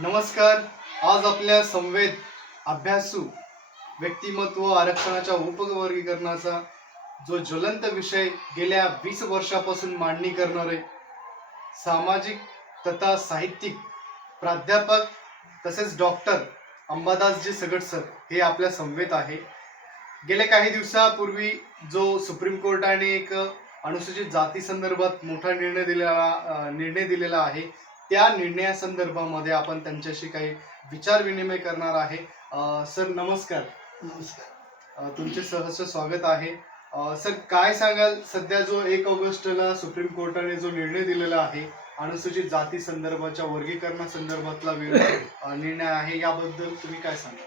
नमस्कार. आज आपल्या संवेद अभ्यासू व्यक्तिमत्व आरक्षणाच्या उपवर्गीकरणाचा जो ज्वलंत विषय गेल्या 20 वर्षापासून मांडणी करणारे सामाजिक तथा साहित्यिक प्राध्यापक तसेच डॉक्टर अंबादासजी सगट सर हे आपल्या संवेद आहे. गेल्या काही दिवसापूर्वी जो सुप्रीम कोर्टाने एक अनुसूचित जाती संदर्भात मोठा निर्णय दिलेला आहे, त्या निर्णयासंदर्भामध्ये आपण त्यांच्याशी काही विचार विनिमय करणार आहे. सर नमस्कार. नमस्कार. तुमचे सहर्ष स्वागत आहे. सर काय सांगाल, सध्या जो 1 ऑगस्टला सुप्रीम कोर्टाने जो निर्णय दिलेला आहे अनुसूचित जाती संदर्भाच्या वर्गीकरणासंदर्भातला निर्णय आहे, याबद्दल तुम्ही काय सांगाल?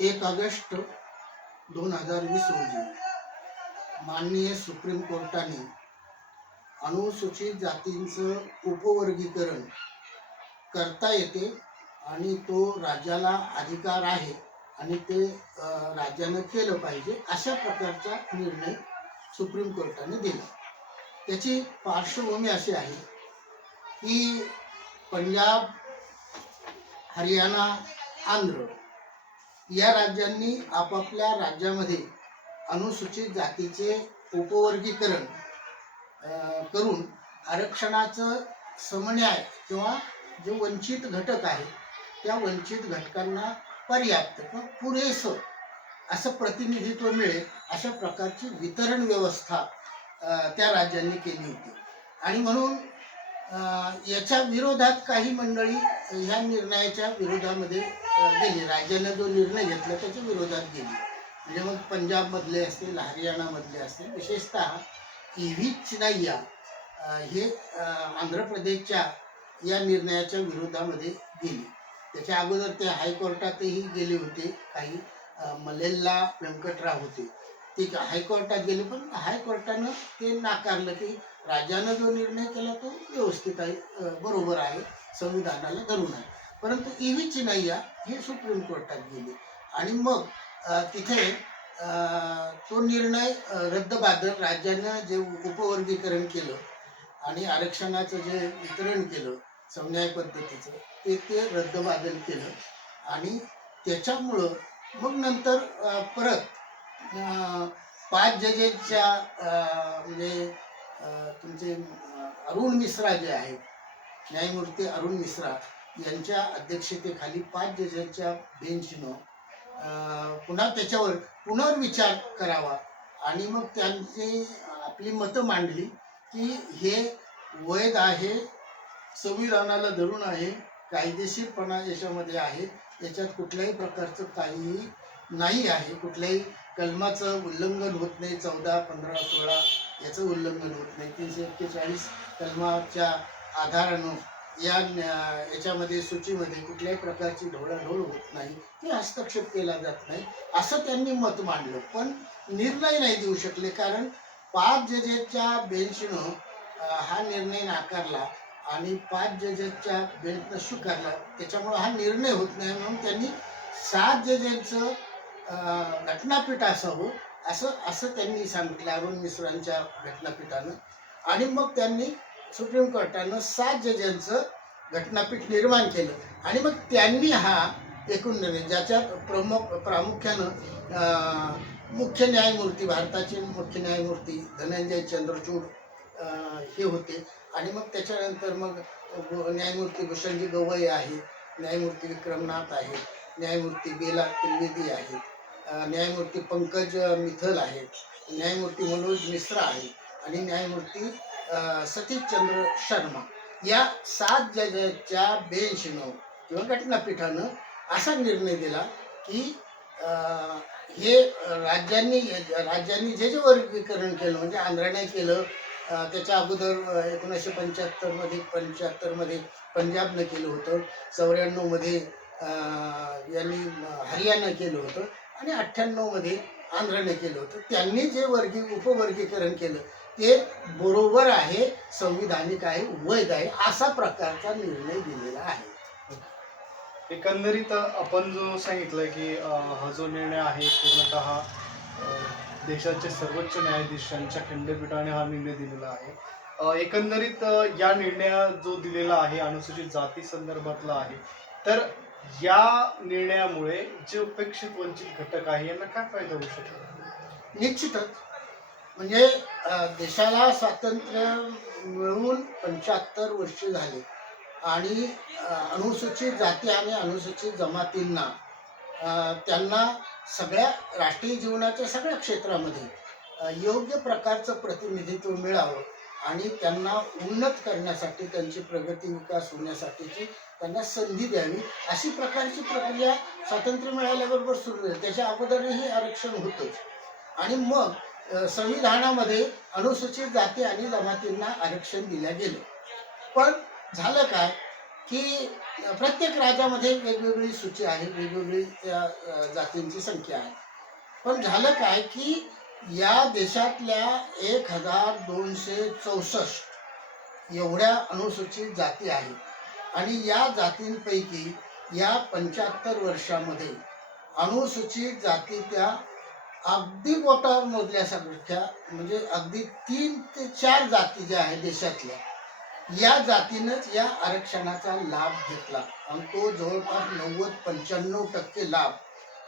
1 ऑगस्ट 2020 रोजी माननीय सुप्रीम कोर्टाने अनुसूचित जातींचं उपवर्गीकरण करता येते आणि तो राज्याला अधिकार आहे आणि ते राज्यानं केलं पाहिजे अशा प्रकारचा निर्णय सुप्रीम कोर्टाने दिला. त्याची पार्श्वभूमी अशी आहे की पंजाब, हरियाणा, आंध्र या राज्यांनी आपापल्या राज्यामध्ये अनुसूचित जातीचे उपवर्गीकरण करून आरक्षणाचं समन्याय किंवा जे वंचित घटक आहे त्या वंचित घटकांना पर्याप्त किंवा पुरेसं असं प्रतिनिधित्व मिळेल अशा प्रकारची वितरण व्यवस्था त्या राज्यांनी केली होती. आणि म्हणून याच्या विरोधात काही मंडळी ह्या निर्णयाच्या विरोधामध्ये गेली. राज्याने जो निर्णय घेतला त्याच्या विरोधात गेली. म्हणजे मग पंजाबमधले असतील, हरियाणामधले असतील, विशेषतः EV चिनाय्या हे आंध्र प्रदेशच्या या निर्णयाच्या विरोधामध्ये गेले. त्याच्या अगोदर ते हायकोर्टातही गेले होते. काही मल्लेला व्यंकटराव होते, ते हायकोर्टात गेले, पण हायकोर्टानं ते नाकारलं की राज्यानं जो निर्णय केला तो व्यवस्थित आहे, बरोबर आहे, संविधानाला धरून आहे. परंतु EV चिनाय्या हे सुप्रीम कोर्टात गेले आणि मग तिथे तो निर्णय रद्दबातल, राज्यानं जे उपवर्गीकरण केलं आणि आरक्षणाचं जे वितरण केलं समन्याय पद्धतीचं ते रद्दबातल केलं. आणि त्याच्यामुळं मग नंतर परत 5 जजेसच्या म्हणजे तुमचे अरुण मिश्रा जे आहेत, न्यायमूर्ती अरुण मिश्रा यांच्या अध्यक्षतेखाली 5 जजेसच्या बेंचनं पुन्हा त्याच्यावर पुनर्विचार करावा आणि मग त्यांनी आपली मतं मांडली की हे वैध आहे, संविधानाला धरून आहे, कायदेशीरपणा याच्यामध्ये आहे, याच्यात कुठल्याही प्रकारचं काहीही नाही आहे, कुठल्याही कलमाचं उल्लंघन होत नाही, 14, 15, 16 याचं उल्लंघन होत नाही, 341 कलमाच्या आधारानं याच्यामध्ये सूचीमध्ये कुठल्याही प्रकारची ढवळाढवळ होत नाही, की हस्तक्षेप केला जात नाही, असं त्यांनी मत मांडलं. पण निर्णय नाही देऊ शकले, कारण 5 जजेसच्या बेंचनं हा निर्णय नाकारला आणि 5 जजेसच्या बेंचनं स्वीकारला. त्याच्यामुळं हा निर्णय होत नाही. म्हणून त्यांनी 7 जजेसचं घटनापीठ असावं असं त्यांनी सांगितलं अरुण मिश्रांच्या घटनापीठानं. आणि मग त्यांनी सुप्रीम कोर्टानं 7 जजांचं घटनापीठ निर्माण केलं आणि मग त्यांनी हा एकूण निर्णय, ज्याच्यात प्रामुख्यानं मुख्य न्यायमूर्ती, भारताचे मुख्य न्यायमूर्ती धनंजय चंद्रचूड हे होते. आणि मग त्याच्यानंतर मग न्यायमूर्ती भूषणजी गवई आहेत, न्यायमूर्ती विक्रमनाथ आहेत, न्यायमूर्ती बेला त्रिवेदी आहेत, न्यायमूर्ती पंकज मिथल आहेत, न्यायमूर्ती मनोज मिश्रा आहेत आणि न्यायमूर्ती सतीश चंद्र शर्मा या 7 जजेसच्या बेंचनं किंवा घटनापीठानं असा निर्णय दिला की हे राज्यांनी जे वर्गीकरण केलं, म्हणजे आंध्राने केलं, त्याच्या अगोदर 1975 मध्ये पंजाबनं केलं होतं, 94 मध्ये यांनी हरियाणा केलं होतं आणि 98 मध्ये आंध्राने केलं होतं. त्यांनी जे उपवर्गीकरण केलं ते बरोबर आहे, संविधानिक आहे, वैध आहे, असा प्रकारचा निर्णय दिलेला आहे. एकंदरीत आपण जो सांगितलं की हा जो निर्णय आहे पूर्णतः देशाचे सर्वोच्च न्यायाधीशांच्या खंडपीठाने हा निर्णय दिलेला आहे. एकंदरीत या निर्णय जो दिलेला आहे अनुसूचित जाती संदर्भातला आहे, तर या निर्णयामुळे जे उपेक्षित वंचित घटक आहे यांना काय फायदा होऊ शकतो? निश्चितच. म्हणजे देशाला स्वातंत्र्य मिळून 75 वर्ष झाले आणि अनुसूचित जाती आणि अनुसूचित जमातींना त्यांना सगळ्या राष्ट्रीय जीवनाच्या सगळ्या क्षेत्रामध्ये योग्य प्रकारचं प्रतिनिधित्व मिळावं आणि त्यांना उन्नत करण्यासाठी, त्यांची प्रगती विकास होण्यासाठीची त्यांना संधी द्यावी, अशी प्रकारची प्रक्रिया स्वातंत्र्य मिळाल्याबरोबर सुरू झाली. त्याच्या अगोदरही आरक्षण होतंच. आणि मग संविधानामध्ये अनुसूचित जाती आणि जमातींना आरक्षण दिलं गेलं. पण झालं काय की प्रत्येक राज्यामध्ये वेगवेगळी सूची आहे, वेगवेगळी त्या जातींची संख्या आहे. पण झालं काय की या देशातल्या 1264 एवढ्या अनुसूचित जाती आहेत आणि या जातींपैकी या 75 वर्षामध्ये अनुसूचित जाती त्या अगदी बोटावर मोजल्यासारख्या, म्हणजे अगदी 3 ते 4 जाती ज्या आहेत देशातल्या, या जातीनंच या आरक्षणाचा लाभ घेतला आणि तो जवळपास 90-95% लाभ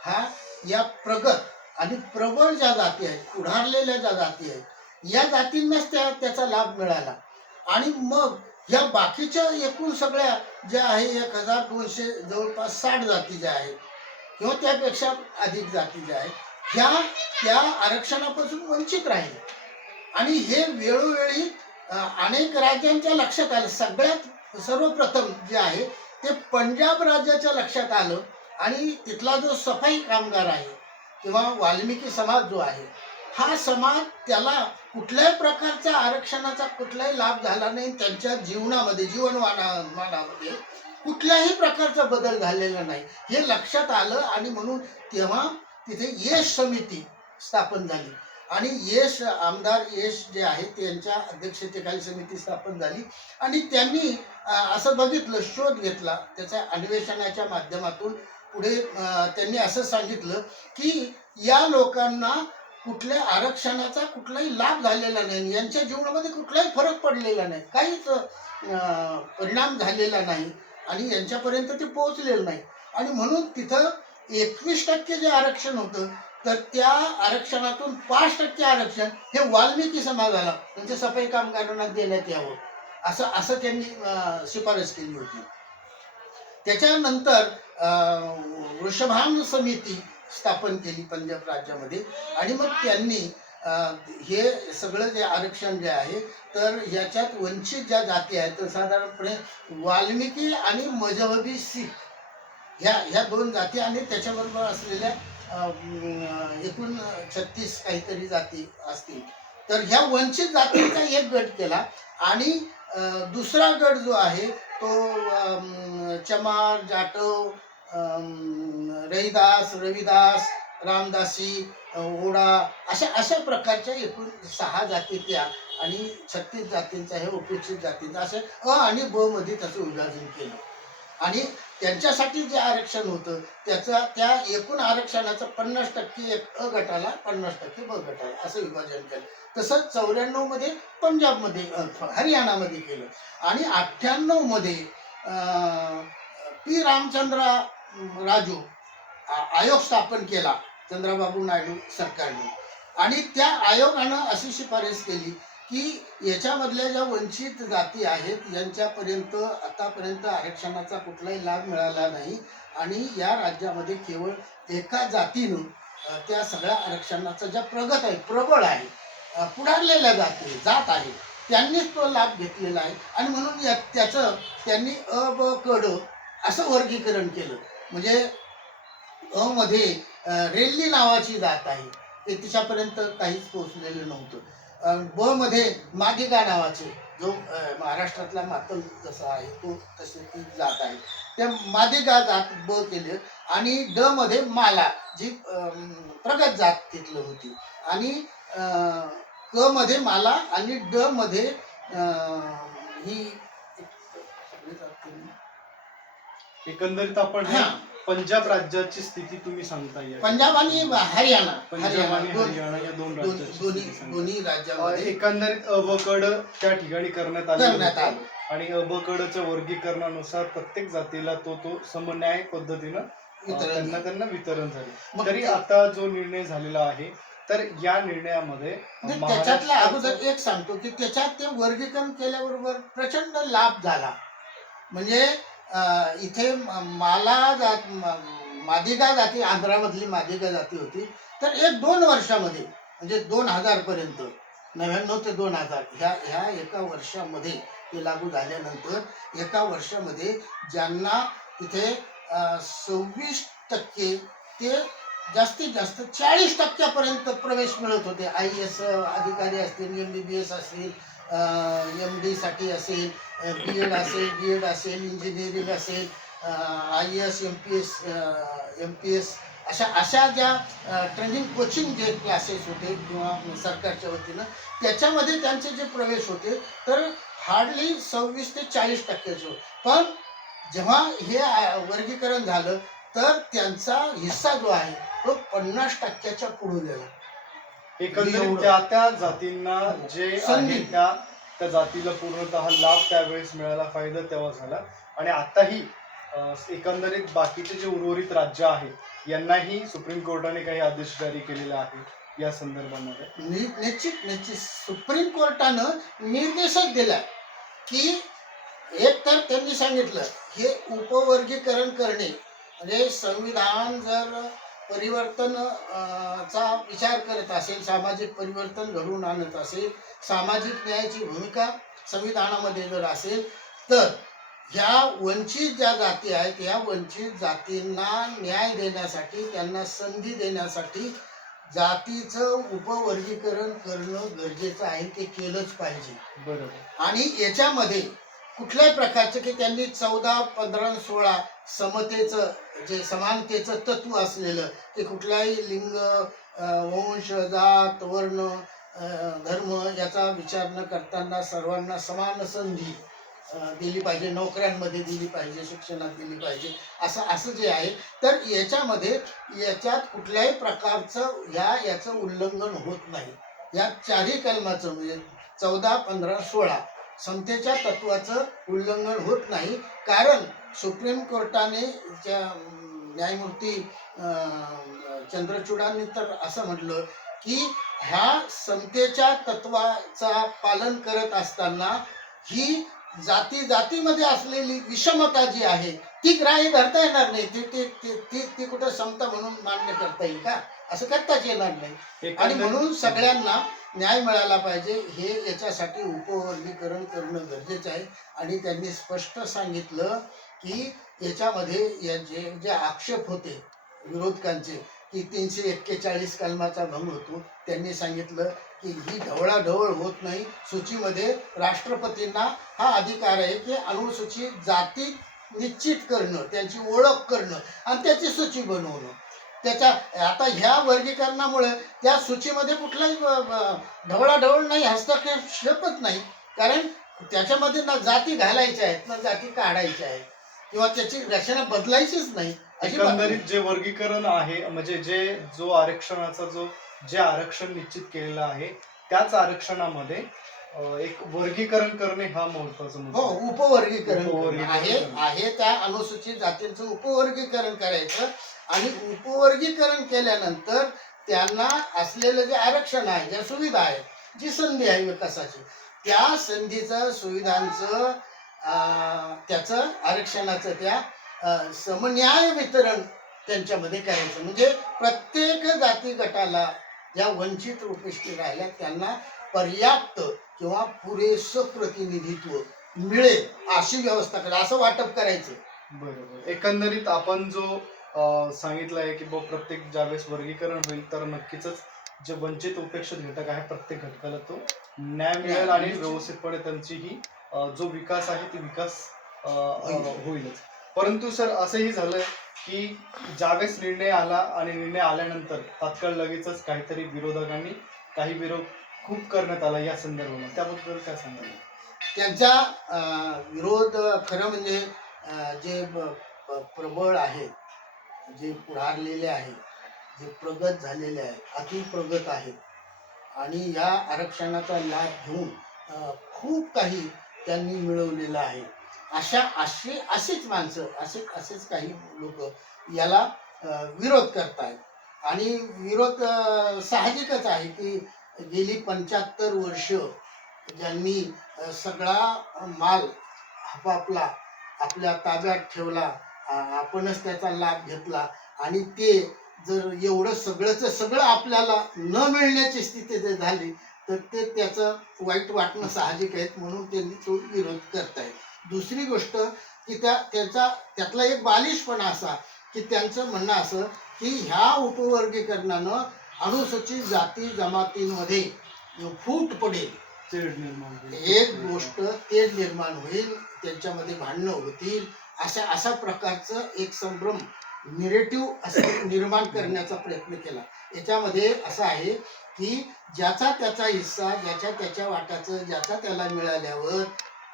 हा या प्रगत आणि प्रबळ ज्या जाती आहेत, पुढारलेल्या ज्या जाती आहेत, या जातींनाच त्याचा लाभ मिळाला. आणि मग या बाकीच्या एकूण सगळ्या ज्या आहे 1200 जवळपास 60 जाती ज्या आहेत किंवा त्यापेक्षा अधिक जाती ज्या आहेत, ह्या त्या आरक्षणापासून वंचित राहिले. आणि हे वेळोवेळी अनेक राज्यांच्या लक्षात आलं. सगळ्यात सर्वप्रथम जे आहे ते पंजाब राज्याच्या लक्षात आलं आणि तिथला जो सफाई कामगार आहे किंवा वाल्मिकी समाज जो आहे, हा समाज त्याला कुठल्याही प्रकारचा आरक्षणाचा कुठलाही लाभ झाला नाही. त्यांच्या जीवनामध्ये, जीवनमानामध्ये कुठल्याही प्रकारचा बदल झालेला नाही हे लक्षात आलं. आणि म्हणून तेव्हा तिथे यश समिती स्थापन झाली आणि यश आमदार यश जे आहे त्यांच्या अध्यक्षतेखाली समिती स्थापन झाली आणि त्यांनी असं बघितलं, शोध घेतला त्याच्या अन्वेषणाच्या माध्यमातून. पुढे त्यांनी असं सांगितलं की या लोकांना कुठल्या आरक्षणाचा कुठलाही लाभ झालेला नाही, यांच्या जीवनामध्ये कुठलाही फरक पडलेला नाही, काहीच परिणाम झालेला नाही आणि यांच्यापर्यंत ते पोहोचलेलं नाही. आणि म्हणून तिथं 21% जे आरक्षण होतं, तर त्या आरक्षणातून 5% आरक्षण हे वाल्मिकी समाजाला, म्हणजे सफाई कामगारांना देण्यात यावं, असं त्यांनी शिफारस केली होती. त्याच्यानंतर वृषभान समिती स्थापन केली पंजाब राज्यामध्ये आणि मग त्यांनी हे सगळं जे आरक्षण जे आहे, तर याच्यात वंचित ज्या जाती आहेत, तर साधारणपणे वाल्मिकी आणि मजहबी शीख ह्या 2 जाती आणि त्याच्याबरोबर असलेल्या एकूण 36 काहीतरी जाती असतील. तर ह्या वंचित जातींचा एक गट केला आणि दुसरा गट जो आहे तो चमार, जाटव, रविदास, रामदासी, ओढा अशा प्रकारच्या एकूण 6 जाती त्या आणि 36 जातींचा हे उपेक्षित जातींचा, असे अ आणि ब मध्ये त्याचं विभाजन केलं. आणि त्यांच्यासाठी जे आरक्षण होतं त्या एकूण आरक्षणाचं 50% अ गटाला, 50% ब गटाला असं विभाजन केलं. तसंच 94 मध्ये पंजाबमध्ये, हरियाणामध्ये केलं. आणि 98 मध्ये पी रामचंद्र राजू आयोग स्थापन केला चंद्रबाबू नायडू सरकारने. आणि त्या आयोगानं अशी शिफारस केली की याच्यामधल्या ज्या वंचित जाती आहेत यांच्यापर्यंत आतापर्यंत आरक्षणाचा कुठलाही लाभ मिळाला नाही आणि या राज्यामध्ये केवळ एका जातीनं त्या सगळ्या आरक्षणाचा ज्या प्रगत आहे, प्रबळ आहे, पुढारलेल्या जात आहे, त्यांनीच तो लाभ घेतलेला आहे. आणि म्हणून त्याचं त्यांनी अ ब क ड असं वर्गीकरण केलं. म्हणजे अ मध्ये रेल्ली नावाची जात आहे, ते तिच्यापर्यंत काहीच पोहोचलेलं नव्हतं. ब मध्ये मादिगा नावाचे, जो महाराष्ट्रातला मातंग जसा आहे तो तशी ती जात आहे, त्या मादिगा जात ब केले. आणि ड मध्ये माला, जी प्रगत जात तिथलं होती. आणि क मध्ये माला आणि ड मध्ये ही एकंदरीत आपण पंजाब राज्याची स्थिती तुम्ही सांगता येईल? पंजाब आणि हरियाणा पंजाब आणि दोन- हरियाणा या दोन दोन- राज्याची दोन्ही स्थिती सांगता. दोन्ही राज्यामध्ये एकंदरीत अबकड त्या ठिकाणी करण्यात आले करण्यात होते. आलं. आणि अबकडच्या वर्गीकरणानुसार प्रत्येक जातीला तो समन्याय पद्धतीनं वितरण त्यांना वितरण झाले. मग तरी ते- आता जो निर्णय झालेला आहे तर या निर्णयामध्ये नाही, त्याच्यातला अगोदर महाराष्ट्राचं- एक सांगतो की त्याच्यात ते वर्गीकरण केल्याबरोबर प्रचंड लाभ झाला. म्हणजे इथे मादिगा जाती, आंध्रामधली मादिगा जाती होती, तर 1-2 वर्षामध्ये म्हणजे 2000 पर्यंत, 99 ते 2000 ह्या एका वर्षामध्ये ते लागू झाल्यानंतर एका वर्षामध्ये ज्यांना तिथे 26% ते जास्तीत जास्त 40% प्रवेश मिळत होते. IAS अधिकारी असतील, MBBS असतील, MD साठी असेल, BEd असेल, DEd असेल, इंजिनिअरिंग असेल, IAS MPS अशा ज्या ट्रेनिंग कोचिंग जे क्लासेस होते किंवा सरकारच्या वतीनं त्याच्यामध्ये त्यांचे जे प्रवेश होते तर हार्डली 26 ते 40% होते. पण जेव्हा हे वर्गीकरण झालं तर त्यांचा हिस्सा जो आहे तो 50%च्या पुढे गेला. एकंदरीत एवढं. त्या जातींना जे संधी. आहे त्या जातीला पूर्णतः लाभ त्यावेळेस मिळाला, फायदा तेव्हा झाला. आणि आताही एकंदरीत बाकीचे जे उर्वरित राज्य आहेत यांनाही सुप्रीम कोर्टाने काही आदेश जारी केलेले आहेत या संदर्भामध्ये. निश्चित सुप्रीम कोर्टानं निर्देशच दिला की एक तर त्यांनी सांगितलं हे उपवर्गीकरण करणे म्हणजे संविधान जर परिवर्तन चा विचार करत असेल, सामाजिक परिवर्तन घडवून आणत असेल, सामाजिक न्यायाची भूमिका संविधानामध्ये जर असेल तर ह्या वंचित ज्या जाती आहेत या वंचित जातींना न्याय देण्यासाठी, त्यांना संधी देण्यासाठी जातीचं उपवर्गीकरण करणं गरजेचं आहे. ते केलंच पाहिजे. बरोबर. आणि याच्यामध्ये कुठल्याही प्रकारचं की त्यांनी 14, 15, 16 समतेचं जे समानतेचं तत्व असलेलं की कुठल्याही लिंग, वंश, जात, वर्ण, धर्म याचा विचार न करताना सर्वांना समान संधी दिली पाहिजे, नोकऱ्यांमध्ये दिली पाहिजे, शिक्षणात दिली पाहिजे, असं जे आहे तर याच्यात कुठल्याही प्रकारचं याचं उल्लंघन होत नाही. या चारही कलमाचं म्हणजे 14, 15, 16 समतेच्या तत्वाचं उल्लंघन होत नाही. कारण सुप्रीम कोर्टाने न्यायमूर्ती चंद्रचूडांनी तर असं म्हटलं की ह्या समतेच्या तत्वाचा पालन करत असताना ही जातीमध्ये असलेली विषमता जी आहे ती ग्राह्य धरता येणार नाही. ती कुठं समता म्हणून मान्य करता येईल का? असं करताच येणार नाही. आणि म्हणून सगळ्यांना न्याय मिळाला पाहिजे हे याच्यासाठी उपवर्गीकरण करणं गरजेचं आहे. आणि त्यांनी स्पष्ट सांगितलं की याच्यामध्ये जे आक्षेप होते विरोधकांचे की 341 कलमाचा भंग होतो, त्यांनी सांगितलं की ही ढवळाढवळ होत नाही. सूचीमध्ये राष्ट्रपतींना हा अधिकार आहे की अनुसूचित जाती निश्चित करणं, त्यांची ओळख करणं आणि त्याची सूची बनवणं. आता ह्या वर्गीकरणामुळे त्या सूचीमध्ये कुठलाही ढवळाढवळ नाही, हस्तक्षेपच नाही. कारण त्याच्यामध्ये ना जाती घालायच्या आहेत ना जाती काढायच्या आहेत किंवा त्याची रचना बदलायचीच नाही. एकंदरीत जे वर्गीकरण आहे म्हणजे जो आरक्षणाचा जे आरक्षण निश्चित केलेलं आहे त्याच आरक्षणामध्ये एक वर्गीकरण करणे हा महत्वाचा मुद्दा हो, आहे. उपवर्गीकरण आहे त्या अनुसूचित जातींचं उपवर्गीकरण करायचं. आणि उपवर्गीकरण केल्यानंतर त्यांना असलेलं जे आरक्षण आहे, ज्या सुविधा आहेत, जी संधी आहे विकासाची, त्या संधीचं, सुविधांचं, त्याचं आरक्षणाचं त्या समन्याय वितरण त्यांच्यामध्ये करायचं. म्हणजे प्रत्येक जाती गटाला ज्या वंचित उपस्थित राहिल्या त्यांना पर्याप्त किंवा पुरेसं प्रतिनिधित्व मिळेल अशी व्यवस्था करा, असं वाटप करायचं. बरोबर. एकंदरीत आपण जो सांगितलं आहे की प्रत्येक ज्यावेळेस वर्गीकरण होईल तर नक्कीच जे वंचित उपेक्षित घटक आहे प्रत्येक घटकाला तो न्याय मिळेल आणि व्यवस्थितपणे त्यांची ही जो विकास आहे ती विकास होईलच. परंतु सर असंही झालंय की ज्यावेळेस निर्णय आला आणि निर्णय आल्यानंतर तात्काळ लगेचच काहीतरी विरोधकांनी काही विरोध खूप करण्यात आला या संदर्भात, त्याबद्दल काय सांगाल? त्यांचा विरोध खरं म्हणजे जे प्रबळ आहेत जे पुढारलेले आहेत, जे प्रगत झालेले आहेत, अतिप्रगत आहेत आणि या आरक्षणाचा लाभ घेऊन खूप काही त्यांनी मिळवलेलं आहे. असेच माणसं, असेच काही लोक याला विरोध करतायत. आणि विरोध साहजिकच आहे की गेली 75 वर्ष ज्यांनी सगळा माल आपापला आपल्या ताब्यात ठेवला, आपणच त्याचा लाभ घेतला आणि ते जर एवढं सगळंच सगळं आपल्याला न मिळण्याची स्थिती जर झाली तर ते त्याचं वाईट वाटणं साहजिक आहे, म्हणून त्यांनी तो विरोध करतायत. दुसरी गोष्ट की त्यातला एक बालिशपणा असा की त्यांचं म्हणणं असं की ह्या उपवर्गीकरणानं अनुसूचित जाती जमातींमध्ये फूट पडेल, तेढ निर्माण होईल. एक गोष्ट तेढ निर्माण होईल, त्यांच्यामध्ये भांडणं होतील, अशा प्रकारचं एक संभ्रम निरेटिव्ह असं निर्माण करण्याचा प्रयत्न केला. याच्यामध्ये असं आहे की ज्याचा त्याचा हिस्सा, ज्याच्या त्याच्या वाटाचं ज्याचा त्याला मिळाल्यावर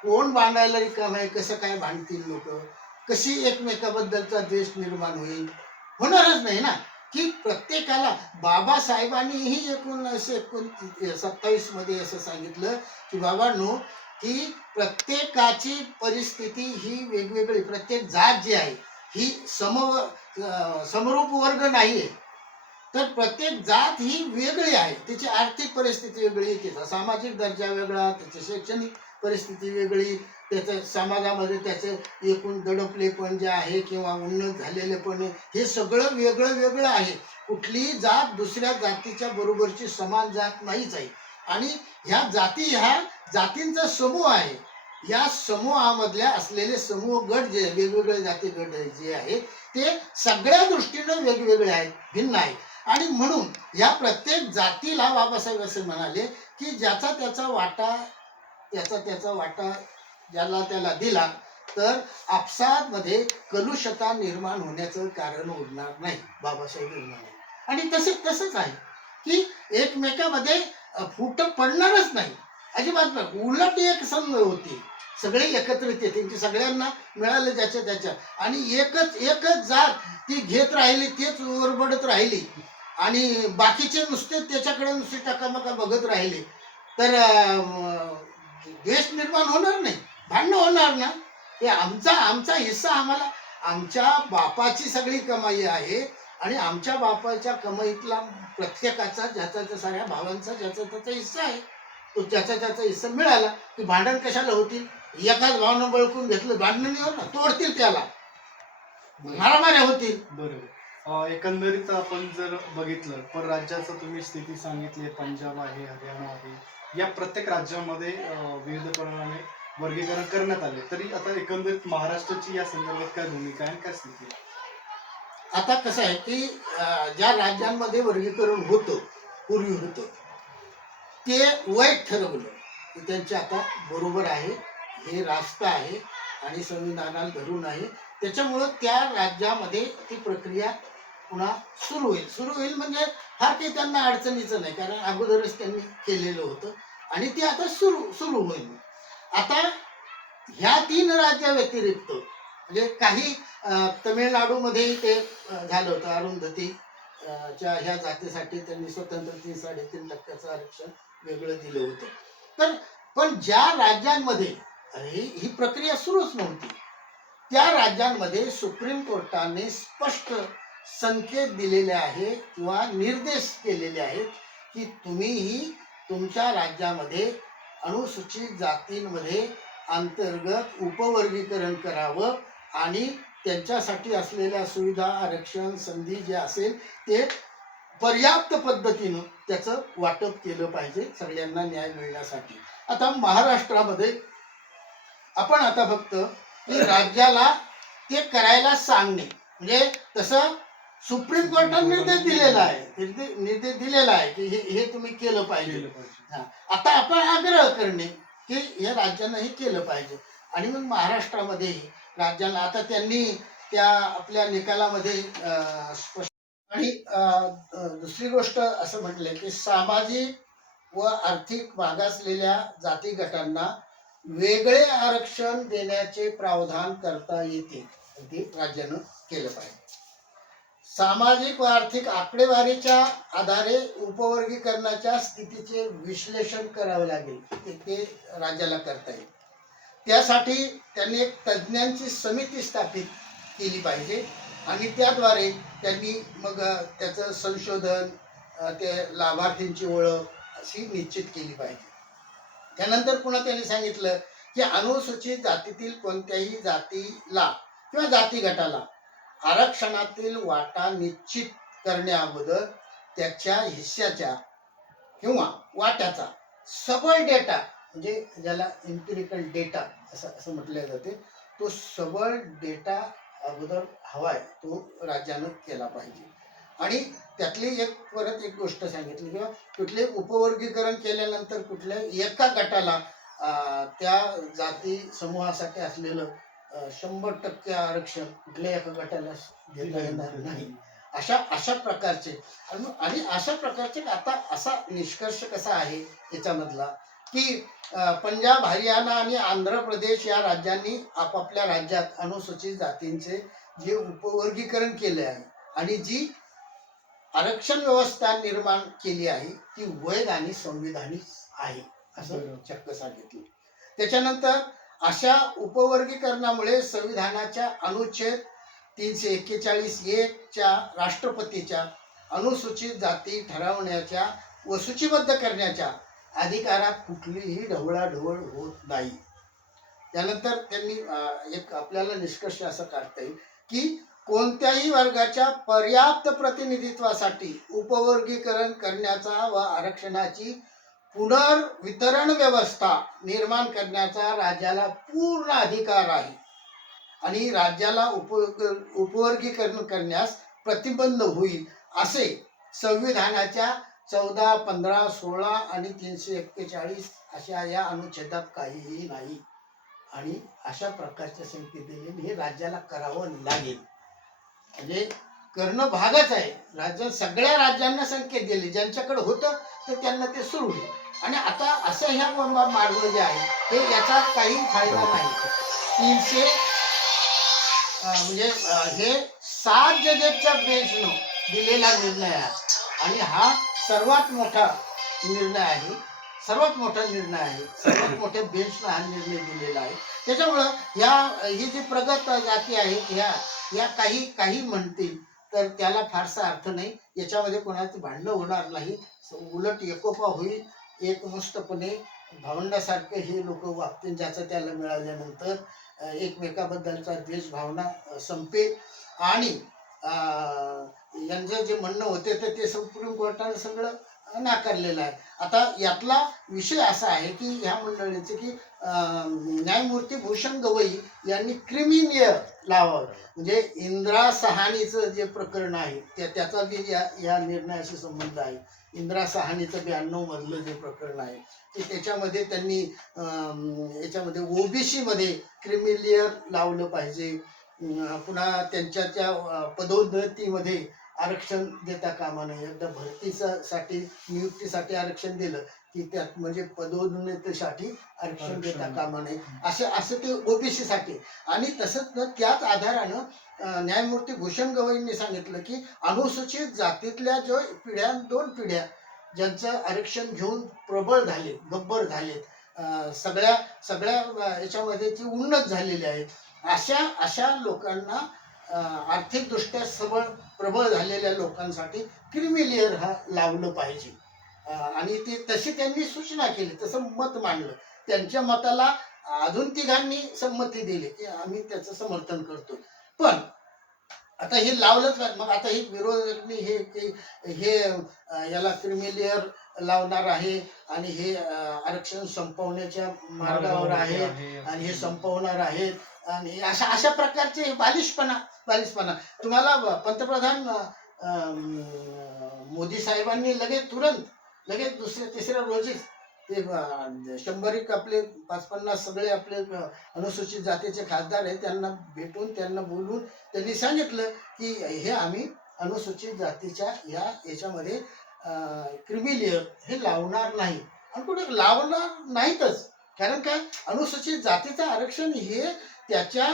कोण भांडायला रिकाम आहे, कसं काय भांडतील लोक, कशी एकमेकाबद्दलचा द्वेष निर्माण होईल, होणारच नाही ना. की प्रत्येकाला बाबासाहेबांनीही 1927 मध्ये असं सांगितलं की बाबांनो, की प्रत्येकाची परिस्थिती ही वेगवेगळी, प्रत्येक जात जी आहे ही समरूप वर्ग नाहीये, तर प्रत्येक जात ही वेगळी आहे, त्याची आर्थिक परिस्थिती वेगळी, त्याचा सामाजिक दर्जा वेगळा, त्याची शैक्षणिक परिस्थिती वेगळी, त्याचं समाजामध्ये त्याचं एकूण दडपलेपण जे आहे किंवा उन्नत झालेलेपण, हे सगळं वेगळं वेगळं आहे. कुठलीही जात दुसऱ्या जातीच्या बरोबरची समान जात नाहीच आहे. आणि ह्या जातींचा समूह आहे. या समूहामधल्या असलेले समूह गट जे वेगवेगळे जाती गट जे आहेत ते सगळ्या दृष्टीनं वेगवेगळे आहेत, भिन्न आहेत. आणि म्हणून या प्रत्येक जातीला बाबासाहेब असे म्हणाले की ज्याचा त्याचा वाटा ज्याला त्याला दिला तर आपसामध्ये कलुषता निर्माण होण्याचं कारण उरणार नाही, बाबासाहेब म्हणाले. आणि तसंच आहे की एकमेकामध्ये फूट पडणारच नाही, अजिबात नाही. उलट एक संघ होती, सगळे एकत्रित त्यांची सगळ्यांना मिळालं ज्याच्या त्याच्या, आणि एकच जात ती घेत राहिली, तेच ओरबडत राहिली आणि बाकीचे नुसते त्याच्याकडे नुसते टकामका बघत राहिले तर द्वेष निर्माण होणार नाही, भांडणं होणार ना. हे आमचा हिस्सा, आम्हाला आमच्या बापाची सगळी कमाई आहे आणि आमच्या बापाच्या कमाईतला प्रत्येकाचा, ज्याचा साऱ्या भावांचा ज्याचा त्याचा हिस्सा आहे, तो ज्याचा त्याचा हिस्सा मिळाला की भांडण कशाला होतील. एकाच भावनं बळकून घेतलं, भांडण नाही होणार, तोडतील त्याला, मारामाऱ्या होतील. बरोबर. एकंदरीत आपण जर बघितलं तर राज्याचं तुम्ही स्थिती सांगितली, पंजाब आहे, हरियाणा आहे, या प्रत्येक राज्यामध्ये विविध प्रमाणे वर्गीकरण करण्यात आले, तरी आता एकंदरीत महाराष्ट्राची या संदर्भात काय भूमिका आहे, काय स्थिती आहे? आता कसं आहे की ज्या राज्यांमध्ये वर्गीकरण होतं, पूर्वी होतं, ते वाईट ठरवलं की त्यांचे आता बरोबर आहे, हे रास्त आहे आणि संविधानाला धरून आहे, त्याच्यामुळं त्या राज्यामध्ये ती प्रक्रिया पुन्हा सुरू होईल म्हणजे फार काही त्यांना अडचणीचं नाही, कारण अगोदरच त्यांनी केलेलं होतं आणि ते आता सुरू होईल. आता ह्या 3 राज्याव्यतिरिक्त म्हणजे काही तमिळनाडूमध्ये ते झालं होतं, अरुंधती च्या ह्या जातीसाठी त्यांनी स्वतंत्र 3-3.5% आरक्षण वेगळं दिलं होतं. तर पण ज्या राज्यांमध्ये ही प्रक्रिया सुरूच नव्हती, त्या राज्यांमध्ये सुप्रीम कोर्टाने स्पष्ट संकेत दिलेले आहेत किंवा निर्देश केलेले आहेत की तुम्हीही तुमच्या राज्यामध्ये अनुसूचित जातींमध्ये अंतर्गत उपवर्गीकरण करावं आणि त्यांच्यासाठी असलेल्या सुविधा, आरक्षण, संधी जे असेल ते पर्याप्त पद्धतीनं त्याचं वाटप केलं पाहिजे सगळ्यांना न्याय मिळण्यासाठी. आता महाराष्ट्रामध्ये आपण आता फक्त की राज्याला ते करायला सांगणे, म्हणजे तसं सुप्रीम कोर्टाने निर्देश दिलेला आहे की हे तुम्ही केलं पाहिजे. आता आपण आग्रह करणे की हे राज्यानं हे केलं पाहिजे. आणि मग महाराष्ट्रामध्ये राज्याला आता त्यांनी त्या आपल्या निकालामध्ये आणि दुसरी गोष्ट असं म्हटलंय की सामाजिक व आर्थिक मागासलेल्या जाती गटांना वेगळे आरक्षण देण्याचे प्रावधान करता येते, ते राज्यानं केलं पाहिजे. सामाजिक व आर्थिक आकडेवारीच्या आधारे उपवर्गीकरणाच्या स्थितीचे विश्लेषण करावे लागेल. ते राज्याला करता येईल. त्यासाठी त्यांनी एक तज्ज्ञांची समिती स्थापित केली पाहिजे आणि त्याद्वारे त्यांनी मग त्याचं संशोधन, ते लाभार्थींची ओळख अशी निश्चित केली पाहिजे. त्यानंतर पुन्हा त्यांनी सांगितलं की अनुसूचित जातीतील कोणत्याही जातीला किंवा जाती गटाला आरक्षणातील वाटा निश्चित करण्याअगोदर त्याच्या हिस्साच्या किंवा वाट्याचा सबळ डेटा, म्हणजे ज्याला एम्पिरिकल डेटा असं म्हटलं जाते, तो सबळ डेटा अगोदर हवाय, तो राज्यानं केला पाहिजे. आणि त्यातली परत एक गोष्ट सांगितली किंवा कुठले उपवर्गीकरण केल्यानंतर कुठल्या एका गटाला त्या जाती समूहासाठी असलेलं 100% आरक्षण कुठल्या एका गटाला देता येणार नाही. अशा प्रकारचे आणि अशा प्रकारचे आता असा निष्कर्ष कसा आहे याच्यामधला की पंजाब, हरियाणा आणि आंध्र प्रदेश या राज्यांनी आपापल्या राज्यात अनुसूचित जातींचे जे उपवर्गीकरण केले आहे आणि जी आरक्षण व्यवस्था निर्माण केली आहे ती वैध आणि संविधानिक आहे असं चक्क सांगितलं. त्याच्यानंतर अशा उपवर्गीकरणामुळे संविधानाच्या अनुच्छेद 341(1) च्या राष्ट्रपतीच्या अनुसूचित जाती ठरवण्याच्या व सूचीबद्ध करण्याच्या अधिकारात कुठलीही ढवळाढवळ होत नाही. त्यानंतर त्यांनी एक आपल्याला निष्कर्ष असा काढता येईल की कोणत्याही वर्गाच्या पर्याप्त प्रतिनिधित्वासाठी उपवर्गीकरण करण्याचा व आरक्षणाची पुनर्वितरण व्यवस्था निर्माण करण्याचा राज्याला पूर्ण अधिकार आहे आणि राज्याला उपवर्गीकरण करण्यास प्रतिबंध होईल असे संविधानाच्या 14, 15, 16 आणि 341 अशा या अनुच्छेदात काहीही नाही. आणि अशा प्रकारच्या संकेत हे राज्याला करावं लागेल, म्हणजे करणं भागच आहे. सगळ्या राज्यांना संकेत दिले, ज्यांच्याकडे होतं तर त्यांना ते सुरू आहे. आणि आता असं ह्या मार्ग जे आहे हे याचा काही फायदा नाही. 300 म्हणजे हे 7 जजेसच्या बेंचनं दिलेला निर्णय आहे आणि हा सर्वात मोठा निर्णय आहे. सर्वात मोठ्या बेंचनं हा निर्णय दिलेला आहे. त्याच्यामुळं ही जी प्रगत जाती आहेत या काही म्हणतील तर त्याला फारसा अर्थ नाही. याच्यामध्ये कोणाचं भांडणं होणार नाही, उलट एकोपा होईल. एकमुष्टपणे भावंडासारखे हे लोक वागतील, ज्याचं त्याला मिळाल्यानंतर एकमेकाबद्दलचा द्वेष भावना संपेल आणि यांचं जे म्हणणं होते तर ते सुप्रीम कोर्टाने सगळं नाकारलेलं आहे. आता यातला विषय असा आहे की ह्या मंडळीचे की न्यायमूर्ती भूषण गवई यांनी क्रिमिनियर लावावं, म्हणजे इंदिरा सहानीचं जे प्रकरण आहे त्याचा बी या निर्णयाशी संबंध आहे. इंदिरा सहानीचं 92 मधलं जे प्रकरण आहे ते त्याच्यामध्ये त्यांनी याच्यामध्ये ओबीसी मध्ये क्रिमिनियर लावलं पाहिजे. पुन्हा त्यांच्या त्या पदोन्नतीमध्ये आरक्षण देता कामा नये. एकदा भरतीसाठी नियुक्तीसाठी आरक्षण दिलं की त्यात म्हणजे पदोन्नतीसाठी आरक्षण देता कामा नये असं ते ओबीसी साठी. आणि तसंच त्याच आधारानं न्यायमूर्ती भूषण गवईंनी सांगितलं की अनुसूचित जातीतल्या जो दोन पिढ्या ज्यांचं आरक्षण घेऊन प्रबळ झाले, गब्बर झालेत, सगळ्या याच्यामध्ये ती उन्नत झालेली आहेत, अशा लोकांना आर्थिकदृष्ट्या प्रबळ झालेल्या लोकांसाठी क्रिमिलेअर हा लावलं पाहिजे. आणि ते तशी त्यांनी सूचना केली, तसं मत मांडलं. त्यांच्या मताला अजून तिघांनी संमती दिली की आम्ही त्याचं समर्थन करतो. पण आता हे लावलंच नाही. मग आता हे विरोधकांनी हे याला क्रिमिलेअर लावणार आहे आणि हे आरक्षण संपवण्याच्या मार्गावर आहे आणि हे संपवणार आहेत आणि अशा प्रकारचे बालिशपणा तुम्हाला पंतप्रधान मोदी साहेबांनी लगेच दुसऱ्या तिसऱ्या रोजीच ते 100 आपले 50-50 सगळे आपले अनुसूचित जातीचे खासदार आहेत त्यांना भेटून त्यांना बोलून त्यांनी सांगितलं की हे आम्ही अनुसूचित जातीच्या याच्यामध्ये क्रिमिलेअर हे लावणार नाही. आणि कुठे लावणार नाहीतच, कारण काय, अनुसूचित जातीचं आरक्षण हे त्याच्या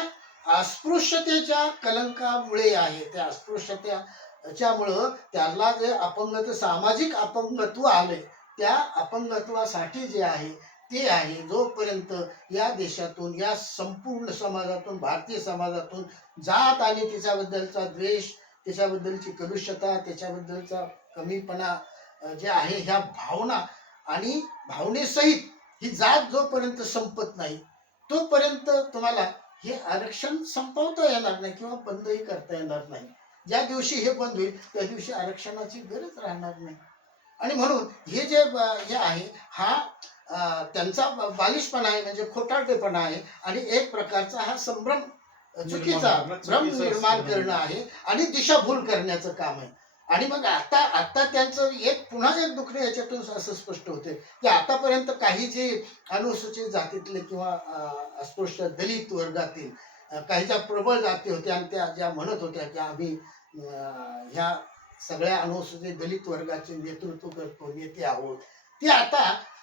अस्पृश्यतेच्या कलंकामुळे आहे. त्या अस्पृश्यता च्यामुळं त्याला जे अपंगत्व सामाजिक अपंगत्व आले त्या अपंगत्वासाठी जे आहे ते आहे जोपर्यंत या देशातून या संपूर्ण समाजातून भारतीय समाजातून जात आणि त्याच्याबद्दलचा द्वेष त्याच्याबद्दलची कलुषता त्याच्याबद्दलचा कमीपणा जे आहे ह्या भावना आणि भावनेसहित ही जात जोपर्यंत संपत नाही तोपर्यंत तुम्हाला हे आरक्षण संपवता येणार नाही किंवा बंदही करता येणार नाही. ज्या दिवशी हे बंद होईल त्या दिवशी आरक्षणाची गरज राहणार नाही. आणि म्हणून हे जे हे आहे हा त्यांचा बालिशपणा आहे म्हणजे खोटारडेपणा आहे आणि एक प्रकारचा हा संभ्रम चुकीचा भ्रम निर्माण करणं आहे आणि दिशाभूल करण्याचं काम आहे. आणि मग आता त्यांचं पुन्हा एक दुखणं याच्यातून असं स्पष्ट होते की आतापर्यंत काही जे अनुसूचित जातीतले किंवा अस्पृश्य दलित वर्गातील काही ज्या प्रबळ जाती होत्या आणि त्या ज्या म्हणत होत्या की आम्ही ह्या सगळ्या अनुसूचित दलित वर्गाचे नेतृत्व करतो नेते आहोत ते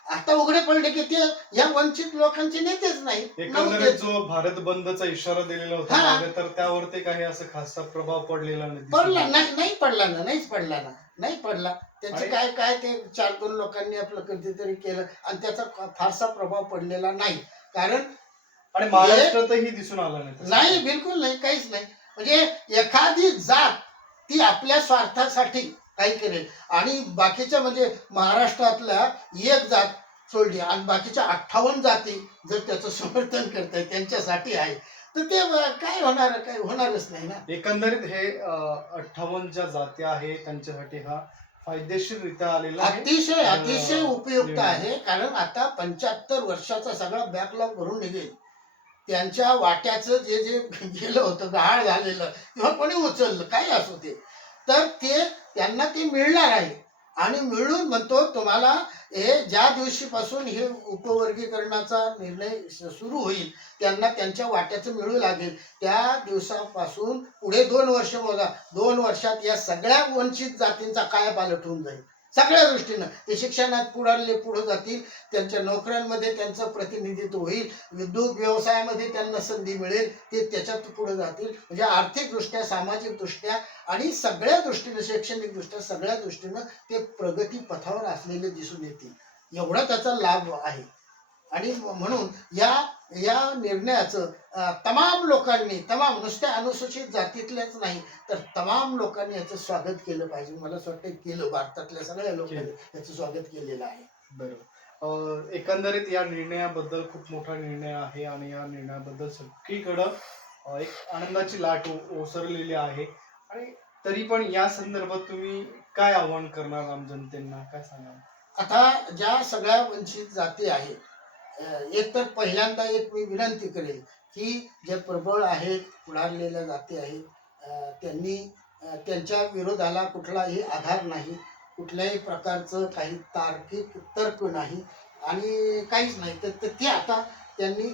आता उघडे पडले की ते या वंचित लोकांचे नेतेच नाही. एकंदरीत जो भारत बंदचा इशारा दिलेला होता हा. मागे, तर त्यावरती काही असं खासा प्रभाव पडलेला पडला नाही. नाही नाही पडला त्याचे काय ते 4-2 लोकांनी आपलं कधीतरी केलं आणि त्याचा फारसा प्रभाव पडलेला नाही. कारण आणि महाराष्ट्रातही दिसून आला नाही तसं. नाही बिलकुल नाही काहीच नाही. म्हणजे एखादी जात ती आपल्या स्वार्थासाठी काही करेल आणि बाकीच्या म्हणजे महाराष्ट्रातल्या एक जात सोडली आणि बाकीच्या 58 जाती जर त्याचं समर्थन करताय त्यांच्यासाठी आहे तर ते काय होणार काय होणारच नाही ना. एकंदरीत हे 58 ज्या जाती आहे त्यांच्यासाठी हा फायदेशीररित्या आलेला आहे. अतिशय उपयुक्त आहे. कारण आता 75 वर्षाचा सगळा बॅकलॉग भरून निघेल. त्यांच्या वाट्याचं जे गेलं होतं गहाळ झालेलं किंवा कोणी उचललं काही असो ते तर त्यांना ते मिळणार आहे. आणि मिळून म्हणतो तुम्हाला हे ज्या दिवशीपासून हे उपवर्गीकरणाचा निर्णय सुरू होईल त्यांना त्यांच्या वाट्याचं मिळू लागेल. त्या दिवसापासून पुढे 2 वर्ष बघा 2 वर्षात या सगळ्या वंचित जातींचा कायापालट होऊन जाईल सगळ्या दृष्टीनं. ते शिक्षणात पुढे जातील त्यांच्या नोकऱ्यांमध्ये त्यांचं प्रतिनिधित्व होईल उद्योग व्यवसायामध्ये त्यांना संधी मिळेल ते त्याच्यात पुढे जातील. म्हणजे आर्थिकदृष्ट्या सामाजिकदृष्ट्या आणि सगळ्या दृष्टीनं शैक्षणिकदृष्ट्या सगळ्या दृष्टीनं ते प्रगती पथावर असलेले दिसून येतील एवढा त्याचा लाभ आहे. आणि म्हणून या निर्णयाचं तमाम लोकांनी नुसत्या अनुसूचित जातीतल्याच नाही तर तमाम लोकांनी याचं स्वागत केलं पाहिजे. मला असं वाटतं केलं भारतातल्या सगळ्या लोकांनी याचं स्वागत केलेलं आहे. बरोबर. एकंदरीत या निर्णयाबद्दल खूप मोठा निर्णय आहे आणि या निर्णयाबद्दल सगळीकडं एक आनंदाची लाट ओसरलेली आहे. आणि तरी पण या संदर्भात तुम्ही काय आव्हान करणार आम जनतेना काय सांगाल? आता ज्या सगळ्या वंचित जाती आहेत एक तर पहिल्यांदा एक मी विनंती करेल की जे प्रबळ आहेत पुढारलेल्या जाती आहेत त्यांनी त्यांच्या विरोधाला कुठलाही आधार नाही कुठल्याही प्रकारचं काही तार्किक तर्क नाही आणि काहीच नाही तर ते आता त्यांनी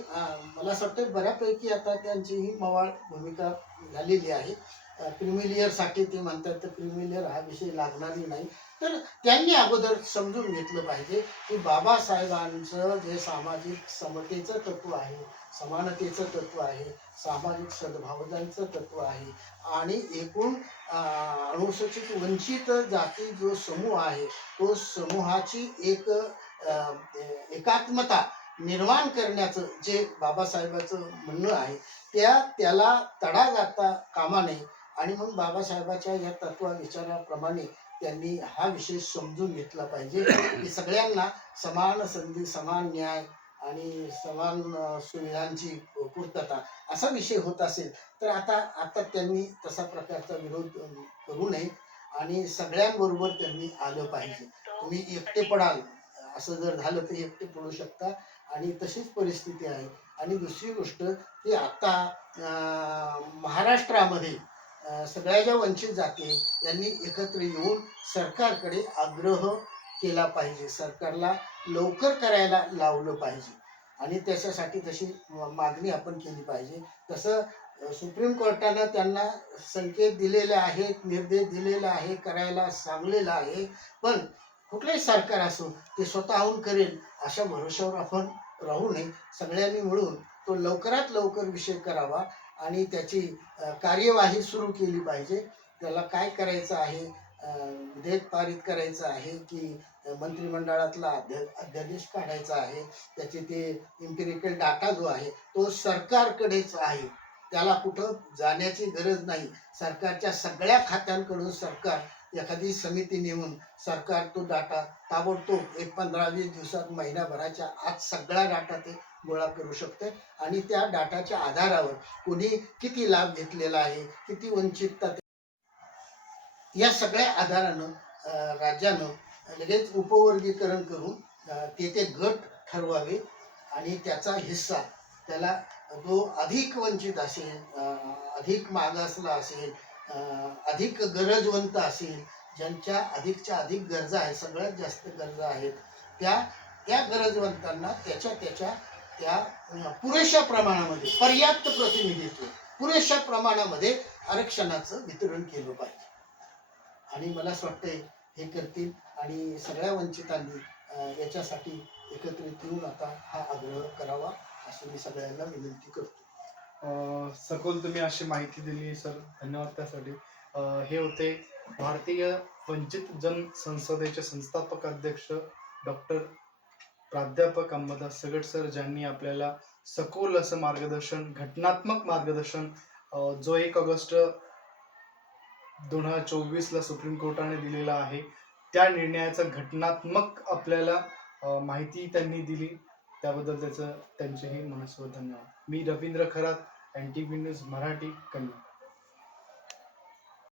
मला असं वाटतं बऱ्यापैकी आता त्यांची ही मवाळ भूमिका झालेली आहे. क्रिमिलियरसाठी ते म्हणतात तर क्रिमिलियर हा विषय लागणारी नाही. तर त्यांनी अगोदर समजून घेतलं पाहिजे की बाबासाहेबांचं जे सामाजिक समतेचं तत्व आहे समानतेचं तत्व आहे सामाजिक सद्भावनाचं तत्व आहे आणि एकूण अनुसूचित वंचित जाती जो समूह आहे तो समूहाची एकात्मता निर्माण करण्याचं जे बाबासाहेबांचं म्हणणं आहे त्याला तडा जाता कामा नये. आणि मग बाबासाहेबाच्या या तत्व विचाराप्रमाणे त्यांनी हा विषय समजून घेतला पाहिजे की सगळ्यांना समान संधी समान न्याय आणि समान सुविधांची पूर्तता असा विषय होत असेल तर आता त्यांनी तसा प्रकारचा विरोध करू नये आणि सगळ्यांबरोबर त्यांनी आलं पाहिजे. तुम्ही एकटे पडाल असं जर झालं तर एकटे पडू शकता आणि तशीच परिस्थिती आहे. आणि दुसरी गोष्ट की आता महाराष्ट्रामध्ये सगळ्या ज्या वंचित जाती यांनी एकत्र येऊन सरकारकडे आग्रह केला पाहिजे सरकारला लवकर करायला लावलं पाहिजे आणि त्याच्यासाठी तशी मागणी आपण केली पाहिजे. तसं सुप्रीम कोर्टानं त्यांना संकेत दिलेले आहेत निर्देश दिलेला आहे करायला सांगलेलं आहे. पण कुठलंही सरकार असो ते स्वतःहून करेल अशा भरोशावर आपण राहू नये. सगळ्यांनी मिळून तो लवकरात लवकर विषय करावा आणि त्याची कार्यवाही सुरू केली पाहिजे. त्याला काय करायचं आहे, विधेयक पारित करायचं आहे की मंत्रिमंडळातला अध्यादेश काढायचा आहे, त्याचे ते इम्पिरिकल डाटा जो आहे तो सरकारकडेच आहे. त्याला कुठं जाण्याची गरज नाही. सरकारच्या सगळ्या खात्यांकडून सरकार एखादी समिती नेमून सरकार तो डाटा ताबडतोब एक 15-20 दिवसात, महिनाभराच्या आत सगळा डाटा ते गोळा करू शकते आणि त्या डाटाच्या आधारावर कोणी किती लाभ घेतलेला आहे, किती वंचितता, या सगळ्या आधारानं राज्यानं लगेच उपवर्गीकरण करून ते गट ठरवावे आणि त्याचा हिस्सा त्याला, जो अधिक वंचित असेल, अधिक मागासला असेल, अधिक गरजवंत असेल, ज्यांच्या अधिकच्या अधिक गरजा आहेत, सगळ्यात जास्त गरजा आहेत, त्या त्या गरजवंतांना त्याच्या त्या पुरेशा प्रमाणामध्ये, पर्याप्त प्रतिनिधित्व पुरेशा प्रमाणामध्ये आरक्षणाचं वितरण केलं पाहिजे. आणि मला असं वाटतंय हे करतील आणि सगळ्या वंचितांनी याच्यासाठी एकत्रित येऊन आता हा आग्रह करावा अशी मी सगळ्यांना विनंती करतो. सखोल तुम्ही अशी माहिती दिली सर, धन्यवाद त्यासाठी. हे होते भारतीय वंचित जन संसदेचे संस्थापक अध्यक्ष डॉक्टर प्राध्यापक अंबादास सगट सर, ज्यांनी आपल्याला सखोल असं मार्गदर्शन, घटनात्मक मार्गदर्शन, जो 1 ऑगस्ट 2024 सुप्रीम कोर्टाने दिलेला आहे, त्या निर्णयाचं घटनात्मक आपल्याला माहिती त्यांनी दिली, त्याबद्दल त्यांचेही मनस्पूर्वक धन्यवाद. मी रवींद्र खरात, NTV न्यूज मराठी, कन्नड.